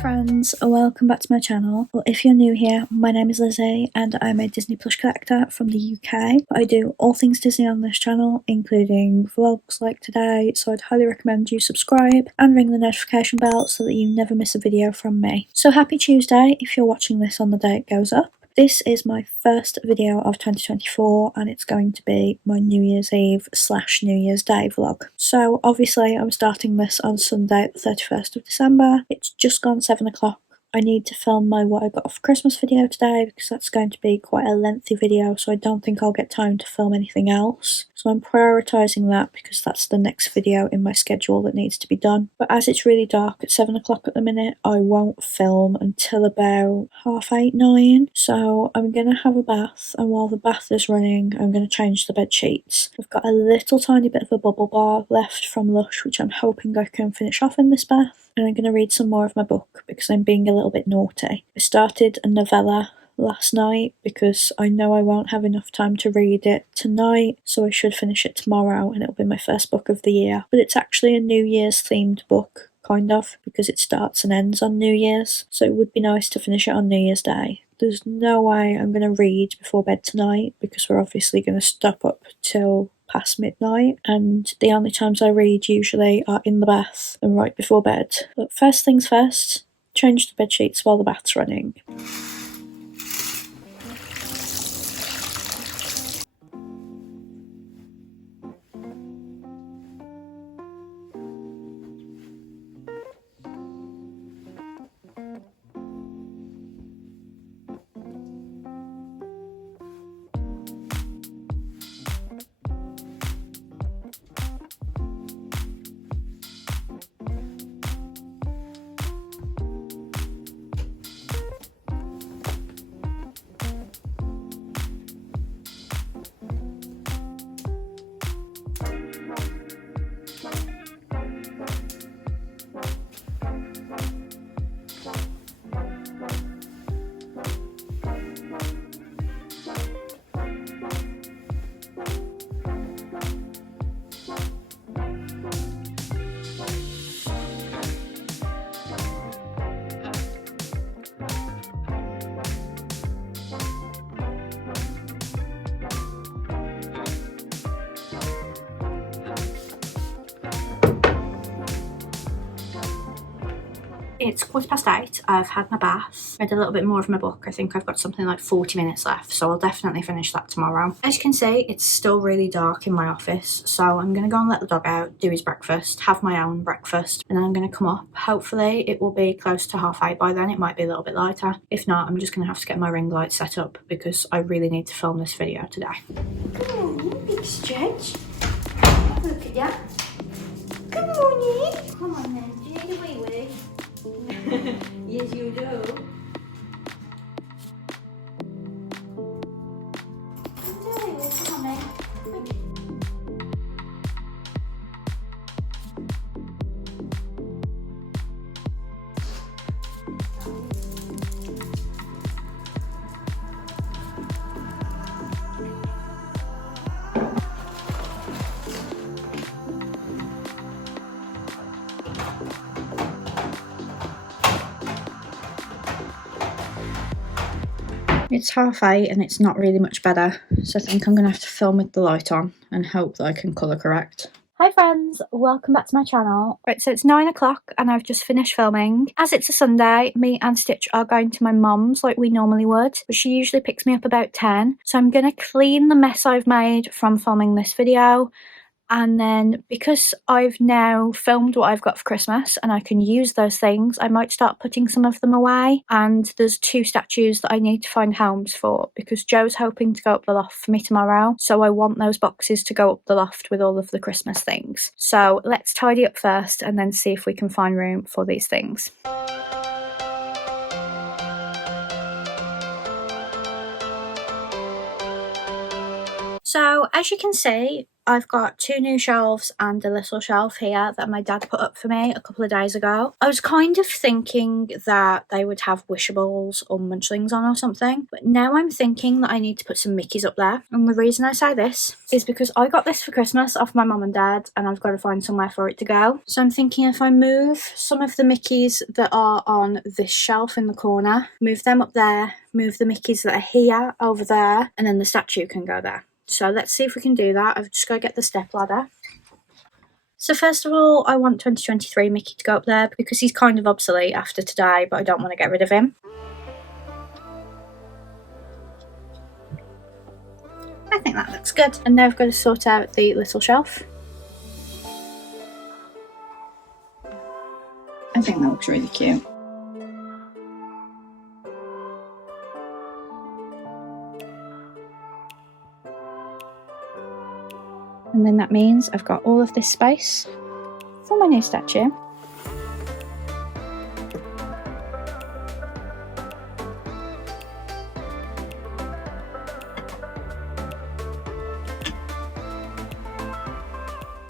friends, welcome back to my channel. Well, if you're new here, my name is Lizzie and I'm a Disney plush collector from the UK. I do all things Disney on this channel, including vlogs like today, so I'd highly recommend you subscribe and ring the notification bell so that you never miss a video from me. So happy Tuesday if you're watching this on the day it goes up. This is my first video of 2024 and it's going to be my New Year's Eve / New Year's Day vlog. So obviously I'm starting this on Sunday the 31st of December. It's just gone 7 o'clock. I need to film my what I got for Christmas video today because that's going to be quite a lengthy video, so I don't think I'll get time to film anything else. So I'm prioritising that because that's the next video in my schedule that needs to be done. But as it's really dark at 7 o'clock at the minute, I won't film until about 8:30, 9. So I'm going to have a bath, and while the bath is running, I'm going to change the bed sheets. I've got a little tiny bit of a bubble bar left from Lush, which I'm hoping I can finish off in this bath. And I'm going to read some more of my book because I'm being a little bit naughty. I started a novella last night because I know I won't have enough time to read it tonight, so I should finish it tomorrow and it'll be my first book of the year. But it's actually a New Year's themed book, kind of, because it starts and ends on New Year's, so it would be nice to finish it on New Year's Day. There's no way I'm going to read before bed tonight because we're obviously going to stop up till past midnight, and the only times I read usually are in the bath and right before bed. But first things first, change the bed sheets while the bath's running. It's 8:15. I've had my bath, read a little bit more of my book. I think I've got something like 40 minutes left, so I'll definitely finish that tomorrow. As you can see, it's still really dark in my office, so I'm going to go and let the dog out, do his breakfast, have my own breakfast, and then I'm going to come up. Hopefully it will be close to 8:30 by then. It might be a little bit lighter. If not, I'm just going to have to get my ring light set up because I really need to film this video today. Come on, big stretch. Have a look at that. Come on, Nick. Come on then, do you need a wee wee? Yes, you do. Come on, then. It's 8:30 and it's not really much better, so I think I'm going to have to film with the light on and hope that I can colour correct. Hi friends, welcome back to my channel. Right, so it's 9 o'clock and I've just finished filming. As it's a Sunday, me and Stitch are going to my mum's like we normally would, but she usually picks me up about 10. So I'm going to clean the mess I've made from filming this video. And then because I've now filmed what I've got for Christmas and I can use those things, I might start putting some of them away. And there's 2 statues that I need to find homes for because Joe's hoping to go up the loft for me tomorrow. So I want those boxes to go up the loft with all of the Christmas things. So let's tidy up first and then see if we can find room for these things. So as you can see, I've got 2 new shelves and a little shelf here that my dad put up for me a couple of days ago. I was kind of thinking that they would have wishables or munchlings on or something, but now I'm thinking that I need to put some Mickeys up there. And the reason I say this is because I got this for Christmas off my mum and dad, and I've got to find somewhere for it to go. So I'm thinking if I move some of the Mickeys that are on this shelf in the corner, move them up there, move the Mickeys that are here over there, and then the statue can go there. So let's see if we can do that. I've just got to get the step ladder. So first of all, I want 2023 Mickey to go up there because he's kind of obsolete after today, but I don't want to get rid of him. I think that looks good. And now I've got to sort out the little shelf. I think that looks really cute. And then that means I've got all of this space for my new statue.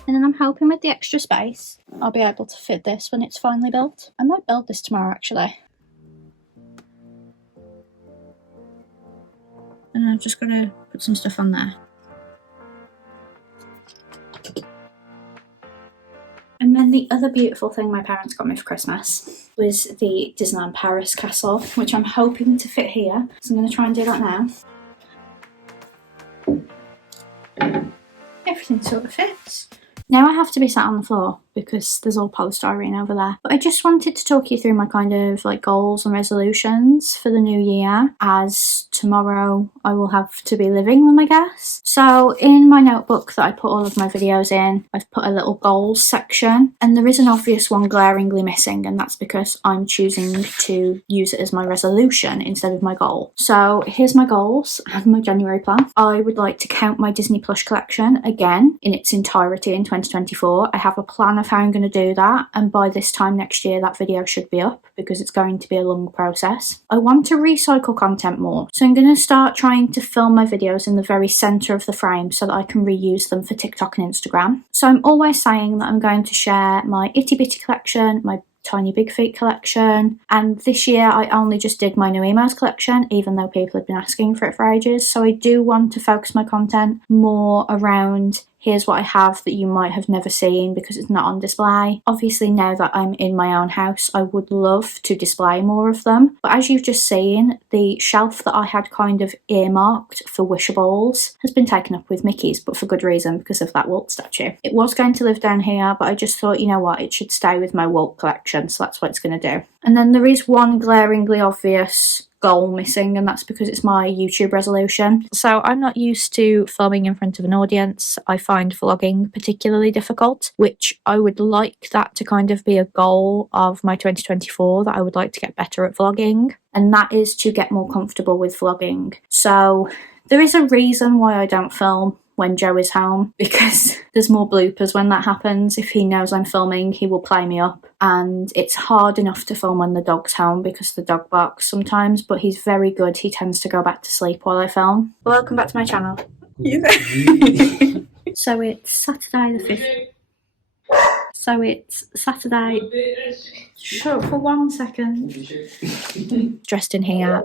And then I'm hoping with the extra space, I'll be able to fit this when it's finally built. I might build this tomorrow actually. And I've just got to put some stuff on there. And then the other beautiful thing my parents got me for Christmas was the Disneyland Paris castle, which I'm hoping to fit here. So I'm going to try and do that now. Everything sort of fits. Now I have to be sat on the floor because there's all polystyrene over there. But I just wanted to talk you through my kind of like goals and resolutions for the new year, as tomorrow I will have to be living them, I guess. So in my notebook that I put all of my videos in, I've put a little goals section, and there is an obvious one glaringly missing, and that's because I'm choosing to use it as my resolution instead of my goal. So here's my goals and my January plan. I would like to count my Disney plush collection again in its entirety in 2024. I have a plan of how I'm going to do that, and by this time next year that video should be up because it's going to be a long process. I want to recycle content more, so I'm going to start trying to film my videos in the very centre of the frame so that I can reuse them for TikTok and Instagram. So I'm always saying that I'm going to share my itty bitty collection, my tiny big feet collection, and this year I only just did my new emails collection, even though people had been asking for it for ages. So I do want to focus my content more around here's what I have that you might have never seen because it's not on display. Obviously now that I'm in my own house, I would love to display more of them, but as you've just seen, the shelf that I had kind of earmarked for wishables has been taken up with Mickeys, but for good reason, because of that Walt statue. It was going to live down here, but I just thought, you know what, it should stay with my Walt collection, so that's what it's going to do. And then there is one glaringly obvious goal missing, and that's because it's my YouTube resolution. So I'm not used to filming in front of an audience. I find vlogging particularly difficult, which I would like that to kind of be a goal of my 2024, that I would like to get better at vlogging, and that is to get more comfortable with vlogging. So there is a reason why I don't film when Joe is home, because there's more bloopers when that happens. If he knows I'm filming, he will play me up, and it's hard enough to film when the dog's home because the dog barks sometimes, but he's very good. He tends to go back to sleep while I film. Welcome back to my channel. So it's Saturday the 5th. So it's Saturday. Shut up for 1 second. Dressed in here.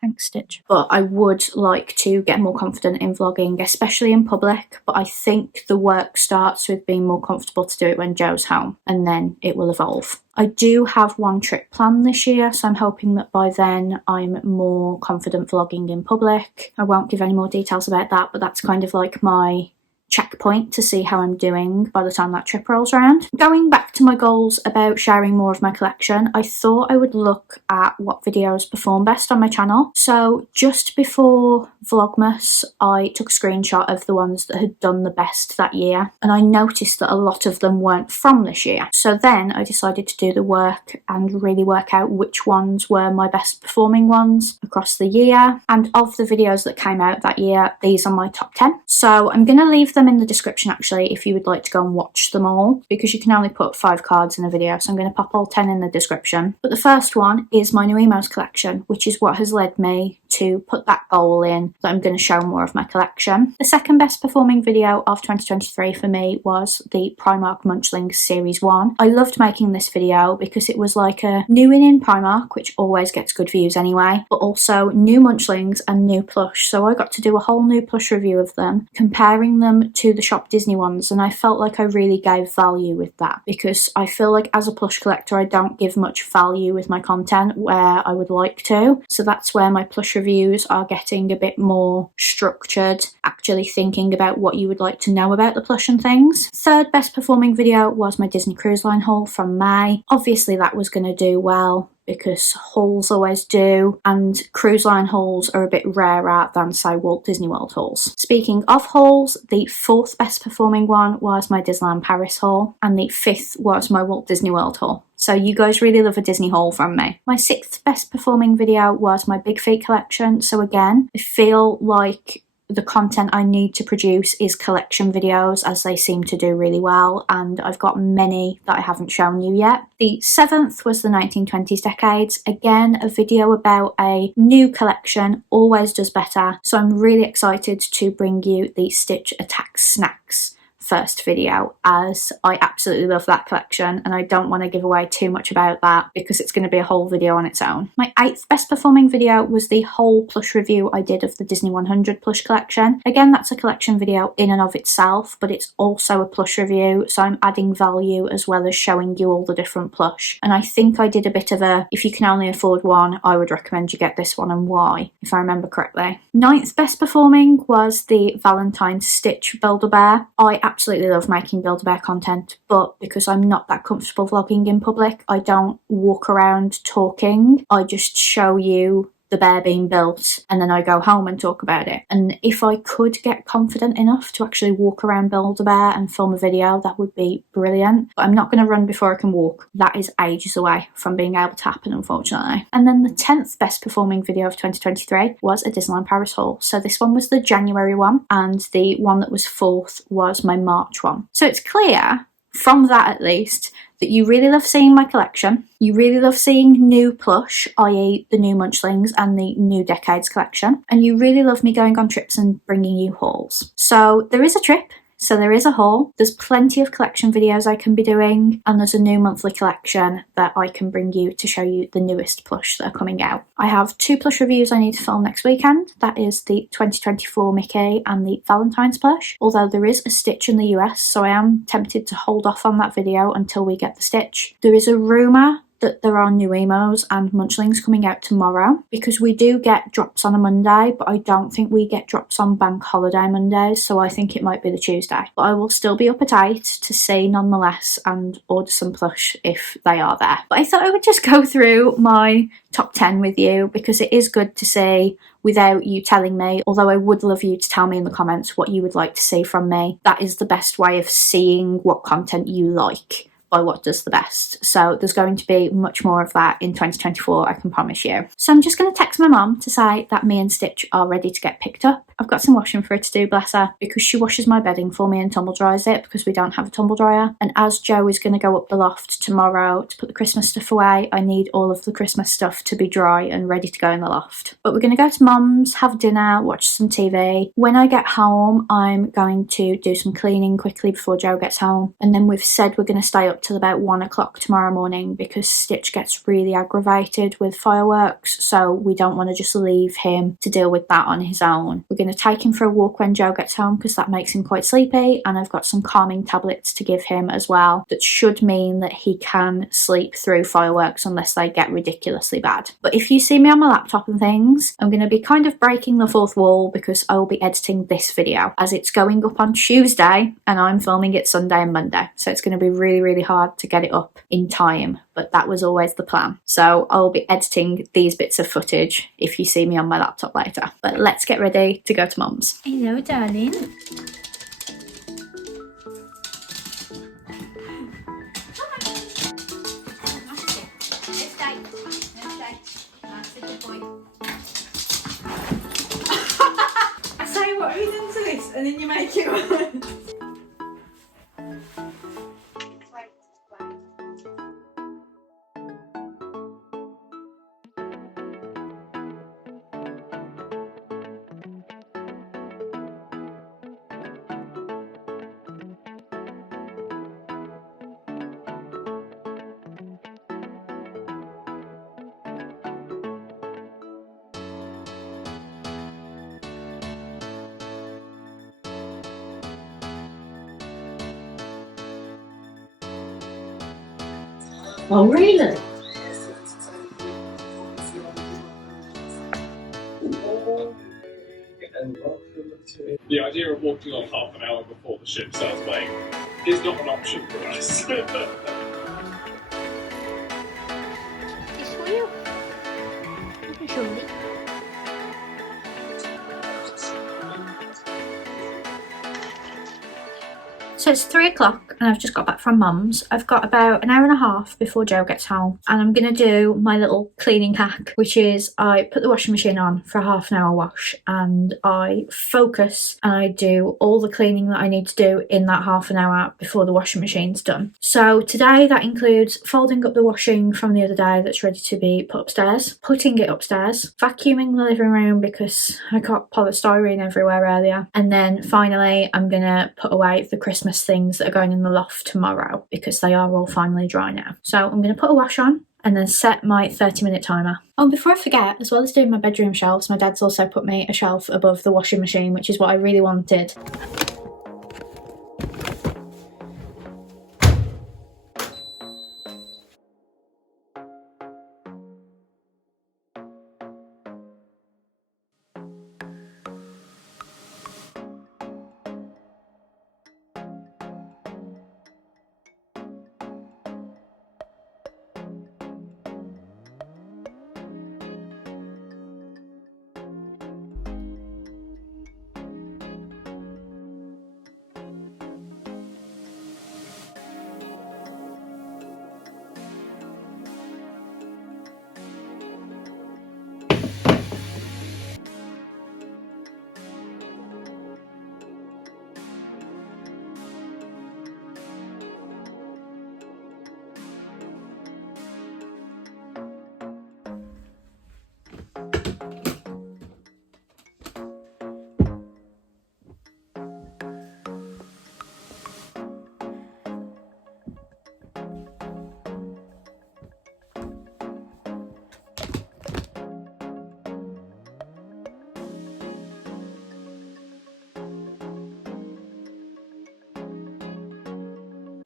Thanks, Stitch. But I would like to get more confident in vlogging, especially in public, but I think the work starts with being more comfortable to do it when Joe's home, and then it will evolve. I do have one trip planned this year, so I'm hoping that by then I'm more confident vlogging in public. I won't give any more details about that, but that's kind of like my checkpoint to see how I'm doing by the time that trip rolls around. Going back to my goals about sharing more of my collection, I thought I would look at what videos perform best on my channel. So just before Vlogmas, I took a screenshot of the ones that had done the best that year, and I noticed that a lot of them weren't from this year. So then I decided to do the work and really work out which ones were my best performing ones across the year, and of the videos that came out that year, these are my top 10. So I'm going to leave them in the description actually if you would like to go and watch them all, because you can only put 5 cards in a video, so I'm going to pop all 10 in the description. But the first one is my new emails collection, which is what has led me to put that goal in that I'm going to show more of my collection. The second best performing video of 2023 for me was the Primark Munchlings Series 1. I loved making this video because it was like a new in Primark, which always gets good views anyway, but also new Munchlings and new plush. So I got to do a whole new plush review of them, comparing them to the Shop Disney ones, and I felt like I really gave value with that, because I feel like as a plush collector I don't give much value with my content where I would like to. So that's where my plush reviews are getting a bit more structured, actually thinking about what you would like to know about the plush and things. Third best performing video was my Disney Cruise Line haul from May. Obviously that was going to do well because hauls always do, and cruise line hauls are a bit rarer than, say, Walt Disney World hauls. Speaking of hauls, the fourth best performing one was my Disneyland Paris haul, and the fifth was my Walt Disney World haul. So you guys really love a Disney haul from me. My sixth best performing video was my Big Feet collection. So again, I feel like the content I need to produce is collection videos, as they seem to do really well, and I've got many that I haven't shown you yet. The seventh was the 1920s decades. Again, a video about a new collection always does better, so I'm really excited to bring you the Stitch Attack Snacks first video, as I absolutely love that collection and I don't want to give away too much about that because it's going to be a whole video on its own. My eighth best performing video was the whole plush review I did of the Disney 100 plush collection. Again, that's a collection video in and of itself, but it's also a plush review, so I'm adding value as well as showing you all the different plush. And I think I did a bit of a, if you can only afford one, I would recommend you get this one and why, if I remember correctly. Ninth best performing was the Valentine Stitch Build-A-Bear. I absolutely love making Build-A-Bear content, but because I'm not that comfortable vlogging in public, I don't walk around talking. I just show you the bear being built and then I go home and talk about it. And if I could get confident enough to actually walk around Build-A-Bear and film a video, that would be brilliant. But I'm not going to run before I can walk. That is ages away from being able to happen, unfortunately. And then the 10th best performing video of 2023 was a Disneyland Paris haul. So this one was the January one, and the one that was fourth was my March one. So it's clear from that, at least, that you really love seeing my collection. You really love seeing new plush, i.e. the new Munchlings and the new Decades collection. And you really love me going on trips and bringing you hauls. So there is a trip. So there is a haul, there's plenty of collection videos I can be doing, and there's a new monthly collection that I can bring you to show you the newest plush that are coming out. I have 2 plush reviews I need to film next weekend. That is the 2024 Mickey and the Valentine's plush, although there is a Stitch in the US, so I am tempted to hold off on that video until we get the Stitch. There is a rumour that there are new emos and Munchlings coming out tomorrow, because we do get drops on a Monday, but I don't think we get drops on bank holiday Mondays, so I think it might be the Tuesday. But I will still be up at 8 to see nonetheless and order some plush if they are there. But I thought I would just go through my top 10 with you, because it is good to see without you telling me, although I would love you to tell me in the comments what you would like to see from me. That is the best way of seeing what content you like, by what does the best. So there's going to be much more of that in 2024, I can promise you. So I'm just going to text my mum to say that me and Stitch are ready to get picked up. I've got some washing for her to do, bless her, because she washes my bedding for me and tumble dries it because we don't have a tumble dryer. And as Joe is going to go up the loft tomorrow to put the Christmas stuff away, I need all of the Christmas stuff to be dry and ready to go in the loft. But we're going to go to Mum's, have dinner, watch some TV. When I get home, I'm going to do some cleaning quickly before Joe gets home. And then we've said we're going to stay up till about 1 o'clock tomorrow morning because Stitch gets really aggravated with fireworks, so we don't want to just leave him to deal with that on his own. We're going to take him for a walk when Joe gets home because that makes him quite sleepy, and I've got some calming tablets to give him as well that should mean that he can sleep through fireworks unless they get ridiculously bad. But if you see me on my laptop and things, I'm going to be kind of breaking the fourth wall because I will be editing this video as it's going up on Tuesday and I'm filming it Sunday and Monday, so it's going to be really hard to get it up in time, but that was always the plan. So I'll be editing these bits of footage if you see me on my laptop later. But let's get ready to go to Mum's. Hello, darling. I say what are you doing to this and then you make it worse. Oh, really? The idea of walking on half an hour before the ship starts playing is not an option for us. It's for you. Surely. So it's 3 o'clock and I've just got back from mum's. I've got about an hour and a half before Joe gets home, and I'm gonna do my little cleaning hack, which is I put the washing machine on for a half an hour wash and I focus and I do all the cleaning that I need to do in that half an hour before the washing machine's done. So today that includes folding up the washing from the other day that's ready to be put upstairs, putting it upstairs, vacuuming the living room because I got polystyrene everywhere earlier, and then finally I'm gonna put away the Christmas things that are going in the loft tomorrow because they are all finally dry now. So I'm going to put a wash on and then set my 30-minute timer. Oh, and before I forget, as well as doing my bedroom shelves, my dad's also put me a shelf above the washing machine, which is what I really wanted.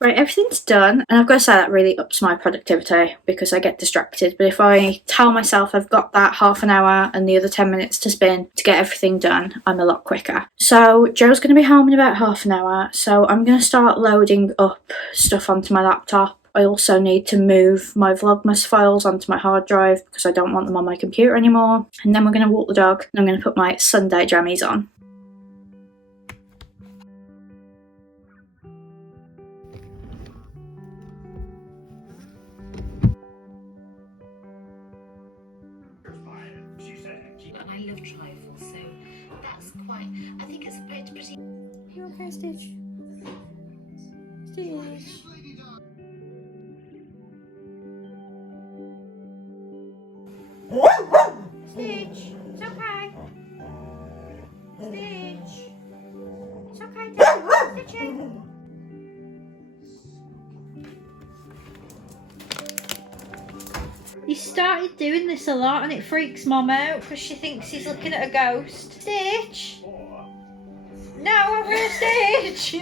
Right, everything's done, and I've got to say that really ups my productivity because I get distracted. But if I tell myself I've got that half an hour and the other 10 minutes to spin to get everything done, I'm a lot quicker. So Joe's going to be home in about half an hour, so I'm going to start loading up stuff onto my laptop. I also need to move my Vlogmas files onto my hard drive because I don't want them on my computer anymore. And then we're going to walk the dog, and I'm going to put my Sunday jammies on. And I love trifles, so that's quite. I think it's pretty. Are you okay, Stitch? Stitch. Stitch, it's okay. Stitch, it's okay. Stitchy. He started doing this a lot and it freaks Mum out because she thinks he's looking at a ghost. Stitch! No, over here, Stitch!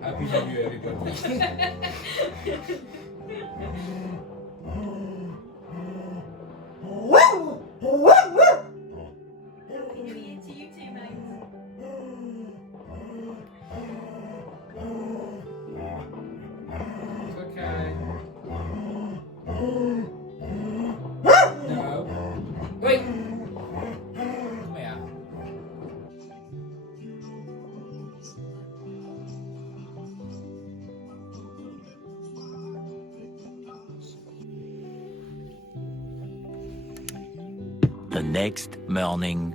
Happy New Year, everybody. Happy New Year to you too, mate. It's okay. No. Wait. Come here. the next morning.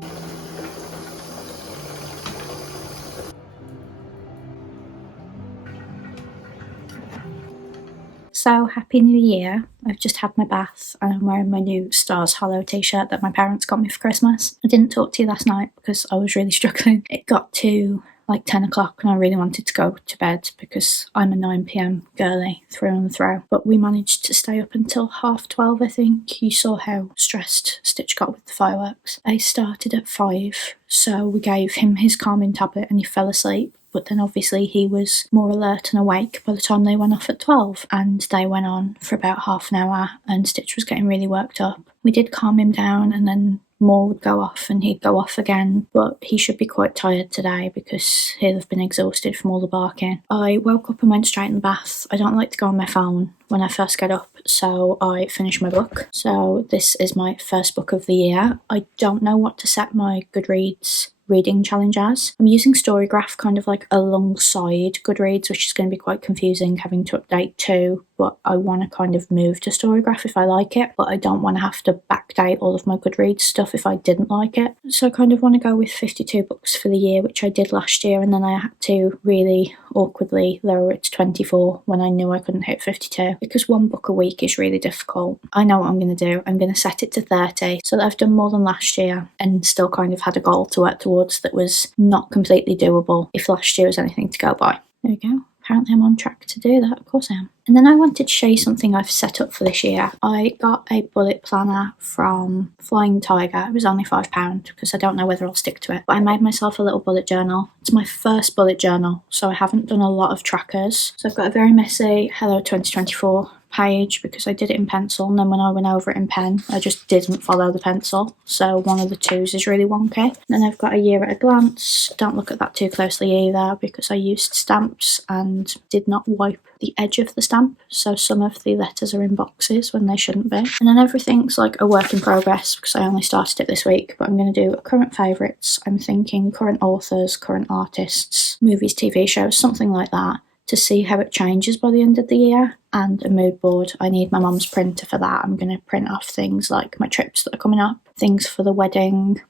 So, Happy New Year. I've just had my bath and I'm wearing my new Stars Hollow t-shirt that my parents got me for Christmas. I didn't talk to you last night because I was really struggling. It got to like 10 o'clock and I really wanted to go to bed because I'm a 9 p.m. girly through and through. But we managed to stay up until 12:30, I think. You saw how stressed Stitch got with the fireworks. I started at 5, so we gave him his calming tablet and he fell asleep. But then obviously he was more alert and awake by the time they went off at 12. And they went on for about half an hour and Stitch was getting really worked up. We did calm him down and then more would go off and he'd go off again. But he should be quite tired today because he'll have been exhausted from all the barking. I woke up and went straight in the bath. I don't like to go on my phone when I first get up, so I finished my book. So this is my first book of the year. I don't know what to set my Goodreads reading challenge as. I'm using Storygraph kind of like alongside Goodreads, which is going to be quite confusing having to update two, but I want to kind of move to Storygraph if I like it, but I don't want to have to backdate all of my Goodreads stuff if I didn't like it. So I kind of want to go with 52 books for the year, which I did last year, and then I had to really awkwardly lower it to 24 when I knew I couldn't hit 52, because one book a week is really difficult. I know what I'm going to do. I'm going to set it to 30 so that I've done more than last year and still kind of had a goal to work towards that was not completely doable if last year was anything to go by. There we go. Apparently I'm on track to do that. Of course I am. And then I wanted to show you something I've set up for this year. I got a bullet planner from Flying Tiger. It was only £5 because I don't know whether I'll stick to it. But I made myself a little bullet journal. It's my first bullet journal, so I haven't done a lot of trackers. So I've got a very messy Hello 2024 page because I did it in pencil, and then when I went over it in pen I just didn't follow the pencil, so one of the twos is really wonky. Then I've got a year at a glance. Don't look at that too closely either because I used stamps and did not wipe the edge of the stamp, so some of the letters are in boxes when they shouldn't be. And then everything's like a work in progress because I only started it this week, but I'm going to do current favourites. I'm thinking current authors, current artists, movies, TV shows, something like that, to see how it changes by the end of the year. And a mood board. I need my mum's printer for that. I'm going to print off things like my trips that are coming up, things for the wedding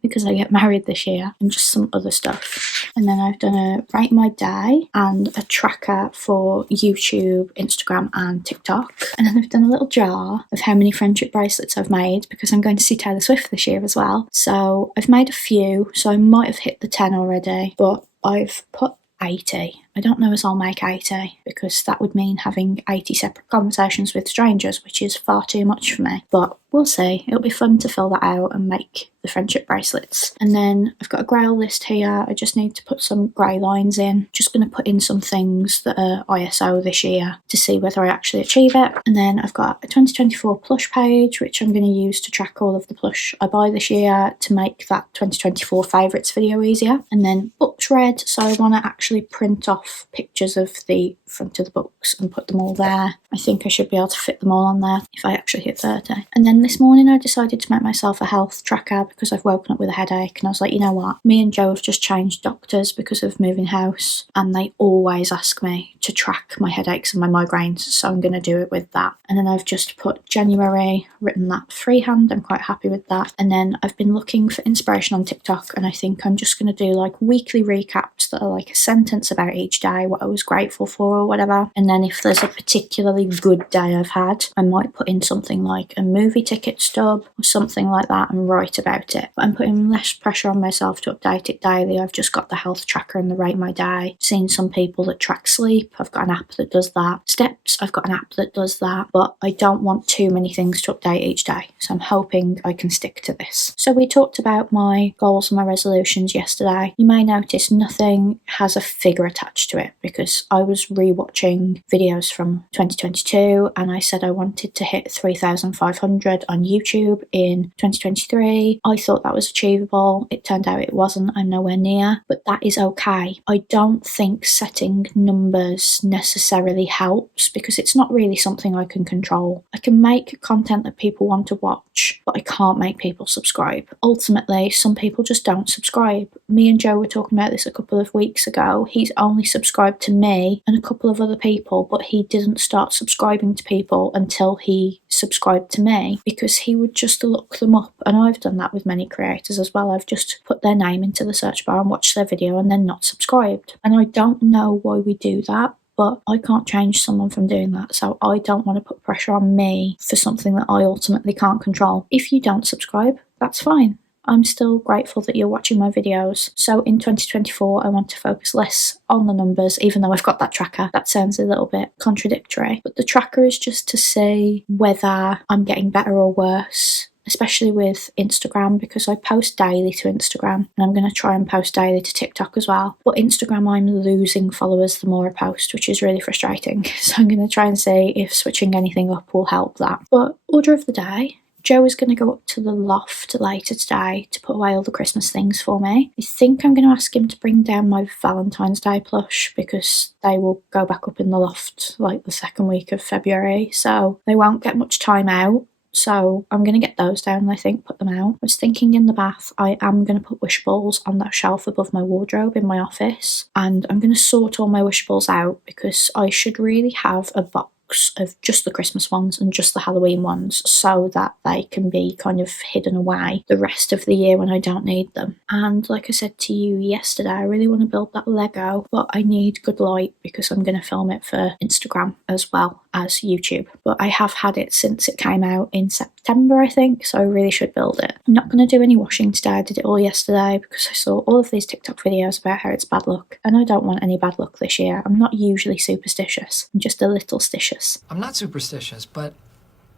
because I get married this year, and just some other stuff. And then I've done a Write My Day and a tracker for YouTube, Instagram and TikTok. And then I've done a little jar of how many friendship bracelets I've made because I'm going to see Taylor Swift this year as well. So I've made a few, so I might have hit the 10 already, but I've put 80. I don't know as I'll make 80 because that would mean having 80 separate conversations with strangers, which is far too much for me. But we'll see. It'll be fun to fill that out and make the friendship bracelets. And then I've got a grail list here. I just need to put some grey lines in. Just going to put in some things that are ISO this year to see whether I actually achieve it. And then I've got a 2024 plush page, which I'm going to use to track all of the plush I buy this year to make that 2024 favourites video easier. And then books read. So I want to actually print off pictures of the front of the books and put them all there. I think I should be able to fit them all on there if I actually hit 30. And then this morning I decided to make myself a health tracker because I've woken up with a headache, and I was like, you know what, me and Joe have just changed doctors because of moving house, and they always ask me to track my headaches and my migraines, so I'm going to do it with that. And then I've just put January, written that freehand. I'm quite happy with that. And then I've been looking for inspiration on TikTok, and I think I'm just going to do like weekly recaps that are like a sentence about each day, what I was grateful for or whatever. And then if there's a particularly good day I've had, I might put in something like a movie ticket stub or something like that and write about it. But I'm putting less pressure on myself to update it daily. I've just got the health tracker and the Rate My Day. Seen some people that track sleep. I've got an app that does that. Steps, I've got an app that does that. But I don't want too many things to update each day, so I'm hoping I can stick to this. So we talked about my goals and my resolutions yesterday. You may notice nothing has a figure attached to it because I was rewatching videos from 2022 and I said I wanted to hit 3,500 on YouTube in 2023. I thought that was achievable. It turned out it wasn't. I'm nowhere near, but that is okay. I don't think setting numbers necessarily helps because it's not really something I can control. I can make content that people want to watch, but I can't make people subscribe. Ultimately, some people just don't subscribe. Me and Joe were talking about this a couple of weeks ago, he's only subscribed to me and a couple of other people, but he didn't start subscribing to people until he subscribed to me, because he would just look them up. And I've done that with many creators as well. I've just put their name into the search bar and watched their video and then not subscribed. And I don't know why we do that, but I can't change someone from doing that, so I don't want to put pressure on me for something that I ultimately can't control. If you don't subscribe, that's fine. I'm still grateful that you're watching my videos. So in 2024, I want to focus less on the numbers, even though I've got that tracker. That sounds a little bit contradictory, but the tracker is just to see whether I'm getting better or worse, especially with Instagram, because I post daily to Instagram, and I'm going to try and post daily to TikTok as well. But Instagram, I'm losing followers the more I post, which is really frustrating. So I'm going to try and see if switching anything up will help that. But order of the day, Joe is going to go up to the loft later today to put away all the Christmas things for me. I think I'm going to ask him to bring down my Valentine's Day plush, because they will go back up in the loft like the second week of February, so they won't get much time out. So I'm going to get those down, I think, put them out. I was thinking in the bath, I am going to put wishables on that shelf above my wardrobe in my office, and I'm going to sort all my wishables out, because I should really have a box of just the Christmas ones and just the Halloween ones, so that they can be kind of hidden away the rest of the year when I don't need them. And like I said to you yesterday, I really want to build that Lego, but I need good light because I'm going to film it for Instagram as well as YouTube. But I have had it since it came out in September, I think, so I really should build it. I'm not going to do any washing today. I did it all yesterday because I saw all of these TikTok videos about how it's bad luck, and I don't want any bad luck this year. I'm not usually superstitious. I'm just a little stitious. I'm not superstitious, but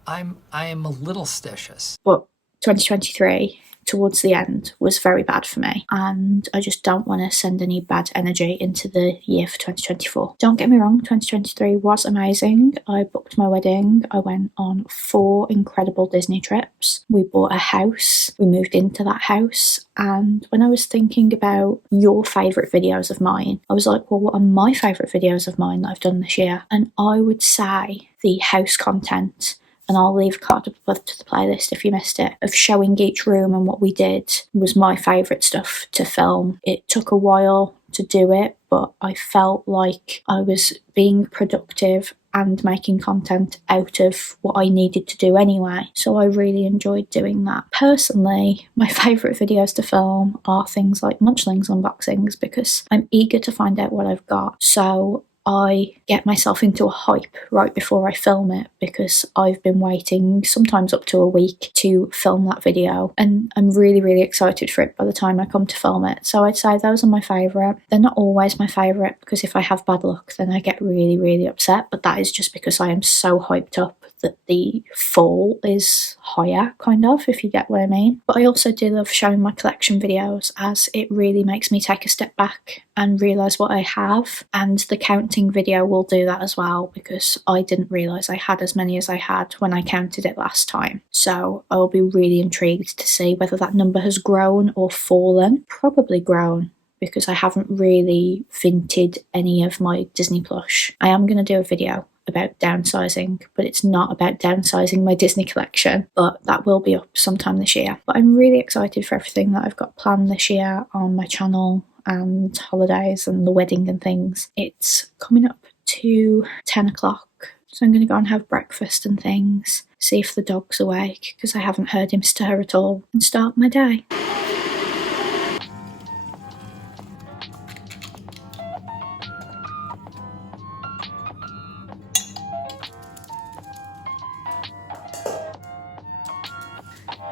I am a little stitious. But 2023, towards the end, was very bad for me, and I just don't want to send any bad energy into the year for 2024. Don't get me wrong, 2023 was amazing. I booked my wedding. I went on 4 incredible Disney trips. We bought a house. We moved into that house. And when I was thinking about your favourite videos of mine, I was like, well, what are my favourite videos of mine that I've done this year? And I would say the house content, and I'll leave a card up above to the playlist if you missed it, of showing each room and what we did, was my favourite stuff to film. It took a while to do it, but I felt like I was being productive and making content out of what I needed to do anyway. So I really enjoyed doing that. Personally, my favourite videos to film are things like Munchlings unboxings, because I'm eager to find out what I've got. So I get myself into a hype right before I film it, because I've been waiting sometimes up to a week to film that video, and I'm really, really excited for it by the time I come to film it. So I'd say those are my favourite. They're not always my favourite, because if I have bad luck then I get really, really upset, but that is just because I am so hyped up that the fall is higher, kind of, if you get what I mean. But I also do love showing my collection videos, as it really makes me take a step back and realise what I have, and the counting video will do that as well, because I didn't realise I had as many as I had when I counted it last time. So I'll be really intrigued to see whether that number has grown or fallen. Probably grown, because I haven't really vinted any of my Disney plush. I am going to do a video about downsizing, but it's not about downsizing my Disney collection, but that will be up sometime this year. But I'm really excited for everything that I've got planned this year on my channel, and holidays and the wedding and things. It's coming up to 10 o'clock, so I'm going to go and have breakfast and things, see if the dog's awake, because I haven't heard him stir at all, and start my day.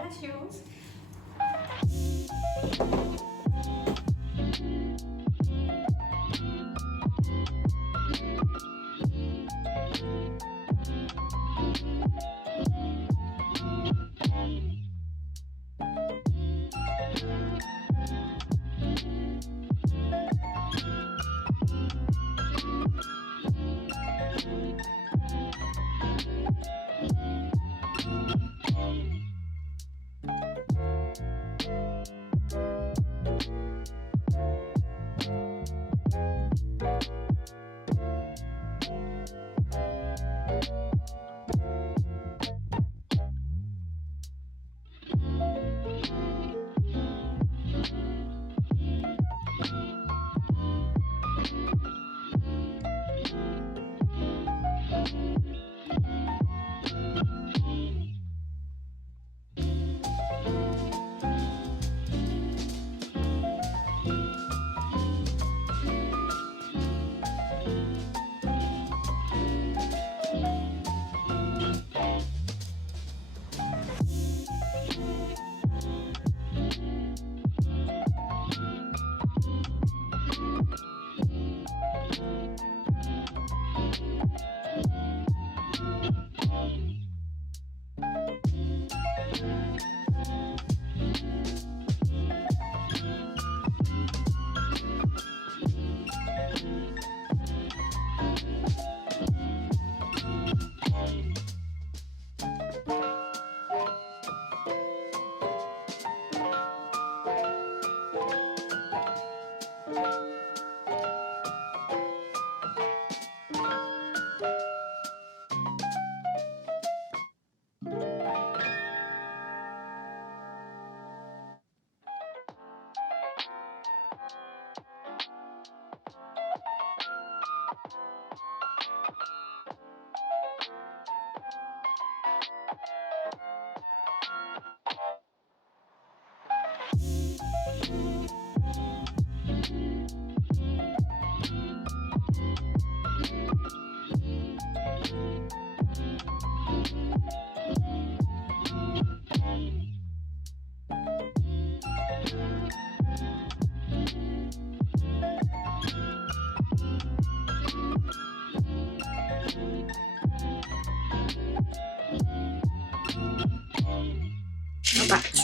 That's yours.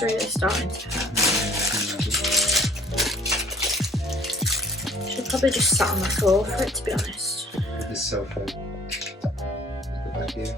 it's really starting to hurt. Should probably just sat on my floor for it, to be honest. With this cell phone. The back here.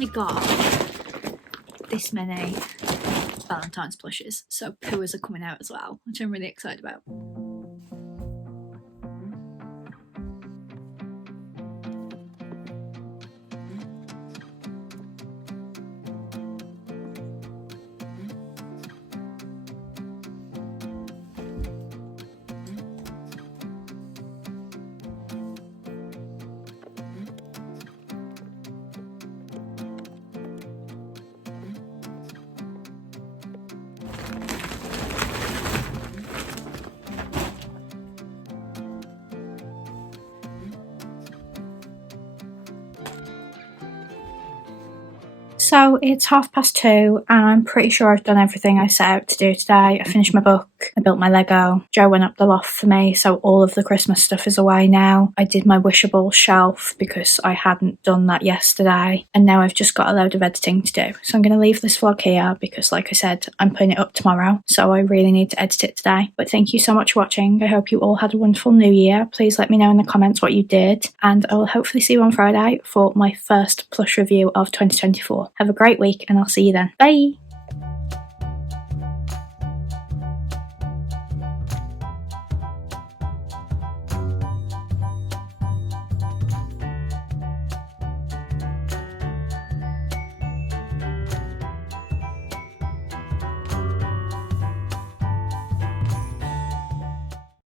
only got this many Valentine's plushes, so Poohs are coming out as well, which I'm really excited about. So it's 2:30 and I'm pretty sure I've done everything I set out to do today. I finished my book, I built my Lego, Joe went up the loft for me, so all of the Christmas stuff is away now. I did my wishables shelf because I hadn't done that yesterday, and now I've just got a load of editing to do. So I'm going to leave this vlog here because, like I said, I'm putting it up tomorrow, so I really need to edit it today. But thank you so much for watching. I hope you all had a wonderful new year. Please let me know in the comments what you did, and I will hopefully see you on Friday for my first plush review of 2024. Have a great week and I'll see you then. Bye!